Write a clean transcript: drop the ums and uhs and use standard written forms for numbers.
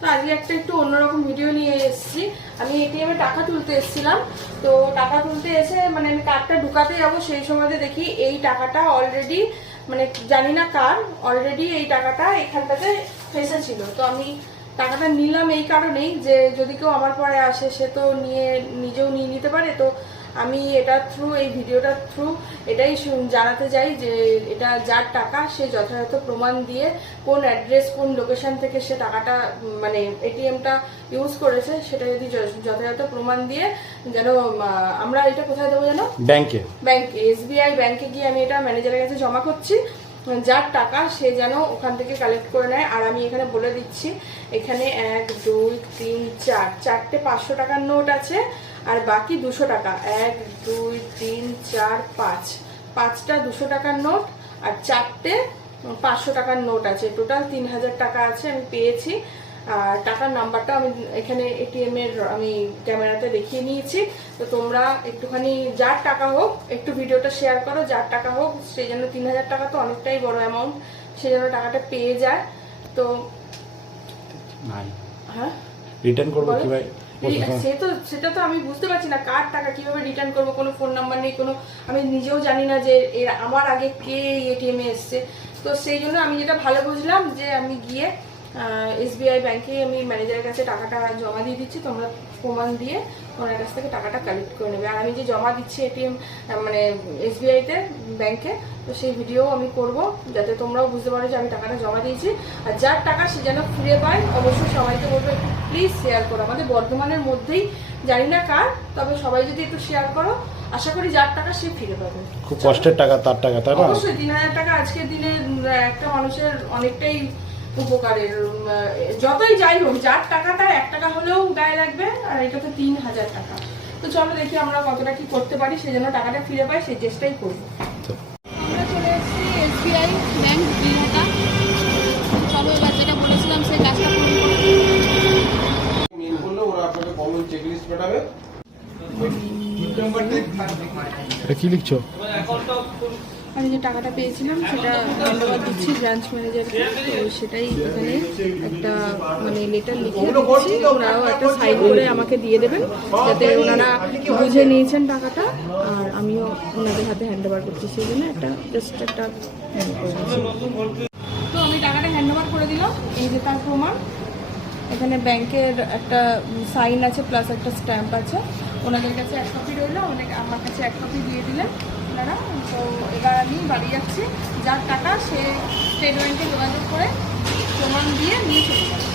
তো আজকে একটু অন্যরকম ভিডিও নিয়ে এসেছি। আমি এটিএম এ টাকা তুলতে এসেছিলাম। তো টাকা তুলতে এসে মানে আমি কার্ডটা ঢুকাতে যাবো, সেই সময়তে দেখি এই টাকাটা অলরেডি মানে জানি না কার, অলরেডি এই টাকাটা এখানটাতে ফেসেছিল। তো আমি টাকাটা নিলাম এই কারণেই যে যদি কেউ আমার পরে আসে সে তো নিজেও নিয়ে নিতে পারে। তো আমি এটা থ্রু, এই ভিডিওটার থ্রু এটাই জানাতে চাই যে এটা যার টাকা সে যথাযথ প্রমাণ দিয়ে কোন অ্যাড্রেস কোন লোকেশন থেকে সে টাকাটা মানে এটিএমটা ইউজ করেছে সেটা যদি যথাযথ প্রমাণ দিয়ে যেন আমরা এটা কোথায় দেবো যেন ব্যাংকে এসবিআই ব্যাংকে গিয়ে আমি এটা ম্যানেজারের কাছে জমা করছি। যার টাকা সে যেন ওখান থেকে কালেক্ট করে নেয়। আর আমি এখানে বলে দিচ্ছি, এখানে 1 2 3 4 চারটে 500 টাকার নোট আছে আর বাকি 200 টাকা। 1 2 3 4 5 পাঁচটা 200 টাকার নোট আর চারটে 500 টাকার নোট আছে। টোটাল 3000 টাকা আছে, আমি পেয়েছি। আর টাকার নাম্বারটা আমি এখানে এটিএম এর আমি ক্যামেরাতে দেখিয়ে নিয়েছি। তো তোমরা একটুখানি যার টাকা হোক একটু ভিডিওটা শেয়ার করো, যার টাকা হোক সেই জন্য 3000 টাকা তো অনেকটাই বড় অ্যামাউন্ট, সেই জন্য টাকাটা পেয়ে যায়। তো হ্যাঁ রিটার্ন করবো কিভাবে? সেটা তো আমি বুঝতে পারছি না, কার টাকা কিভাবে রিটার্ন করবো, কোনো ফোন নাম্বার নেই, কোনো আমি নিজেও জানি না যে এর আমার আগে কে এটিএম এ এসছে। তো সেই জন্য আমি যেটা ভালো বুঝলাম যে আমি গিয়ে এসবিআই ব্যাংকে আমি ম্যানেজারের কাছে টাকাটা জমা দিয়ে দিচ্ছি, তোমরা প্রমাণ দিয়ে ওনার কাছ থেকে টাকাটা কালেক্ট করে নেবে। আর আমি যে জমা দিচ্ছি এটিএম মানে এসবিআইতে ব্যাংকে, তো সেই ভিডিও আমি করব যাতে তোমরাও বুঝতে পারো যে আমি টাকাটা জমা দিয়েছি। আর যার টাকা সে যেন ফিরে পায়, অবশ্যই সবাইকে বলবো একটু প্লিজ শেয়ার করো। আমাদের বর্ধমানের মধ্যেই, জানি না কার, তবে সবাই যদি একটু শেয়ার করো আশা করি যার টাকা সে ফিরে পাবে। খুব কষ্টের টাকা, তার টাকা, তাই না? অবশ্যই 3000 টাকা আজকের দিনে একটা মানুষের অনেকটাই উপকারের। যতই যাই হোক যার টাকা তার 1 টাকা হলেও গায়ে লাগবে, আর এটা তো 3000 টাকা। তো চলো দেখি আমরা কতটা কি করতে পারি সেজন্য টাকাটা ফিরে পাই, সেই চেষ্টাই করবো। আমরা চলে এসেছি এসবিআই ব্যাংক দিনহাটা। চলো এবার যেটা বলেছিলাম সেই কাজটা কি লিখছো? আমি যে টাকাটা পেয়েছিলাম সেটা ধন্যবাদ দিচ্ছি ব্রাঞ্চ ম্যানেজারকে। তো সেটাই এখানে একটা মানে লেটার লিখে দিচ্ছি, ওনারাও একটা সাইন করে আমাকে দিয়ে দেবেন যাতে ওনারা বুঝে নিয়েছেন টাকাটা, আর আমিও ওনাদের হাতে হ্যান্ড ওভার করছি। সেই জন্য জাস্ট একটা হ্যান্ড করে দিচ্ছি। তো আমি টাকাটা হ্যান্ড ওভার করে দিলাম, এই যে তার প্রমাণ। এখানে ব্যাংকের একটা সাইন আছে প্লাস একটা স্ট্যাম্প আছে। ওনাদের কাছে 1 কপি রইলো, আমার কাছে 1 কপি দিয়ে দিলেন ওনারা। তো এবার আমি বাড়ি যাচ্ছি, যার টাকা সে স্টেট ব্যাংকে যোগাযোগ করে প্রমাণ দিয়ে নিয়ে চলে যাবে।